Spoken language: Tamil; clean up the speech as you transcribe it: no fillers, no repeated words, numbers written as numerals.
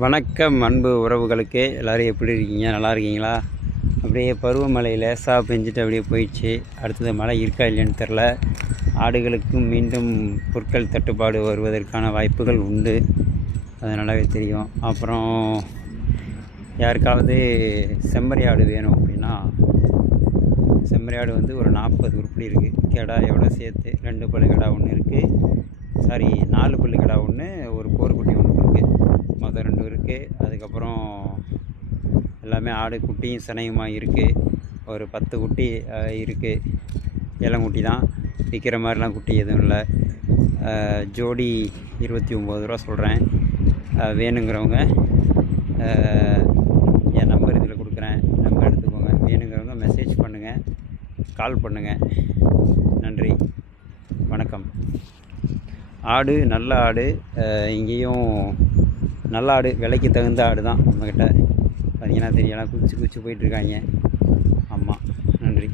வணக்கம் அன்பு உறவுகளுக்கு எல்லோரும் எப்படி இருக்கீங்க? நல்லா இருக்கீங்களா? அப்படியே பருவமழை லேசாக பெஞ்சிட்டு அப்படியே போயிடுச்சு. அடுத்தது மழை இருக்கா இல்லைன்னு தெரில. ஆடுகளுக்கும் மீண்டும் பொருட்கள் தட்டுப்பாடு வருவதற்கான வாய்ப்புகள் உண்டு, அது நல்லாவே தெரியும். அப்புறம் யாருக்காவது செம்மறி ஆடு வேணும் அப்படின்னா, செம்மறி ஆடு வந்து ஒரு 40 உருப்படி இருக்குது. கெடாயோட சேர்த்து 2 பல்லு கெடா ஒன்று இருக்குது, 4 பல்லு கெடா ஒன்று, ஒரு போர்க்குட்டி ஒன்று இருக்குது. மொத்தம் 2 இருக்குது. அதுக்கப்புறம் எல்லாமே ஆடு குட்டியும் சினையுமா இருக்குது. ஒரு 10 குட்டி இருக்குது. இளங்குட்டி தான், விற்கிற மாதிரிலாம் குட்டி எதுவும் இல்லை. ஜோடி 29 ரூபா சொல்கிறேன். வேணுங்கிறவங்க என் நம்பர் இதில் கொடுக்குறேன், நம்பர் எடுத்துக்கோங்க. வேணுங்கிறவங்க மெசேஜ் பண்ணுங்கள், கால் பண்ணுங்கள். நன்றி, வணக்கம். ஆடு நல்ல ஆடு, இங்கேயும் நல்ல ஆடு, விலைக்கு தகுந்த ஆடு தான் நம்மக்கிட்ட. பார்த்தீங்கன்னா தெரியலாம், குச்சி போயிட்டுருக்காங்க. ஆமாம், நன்றி.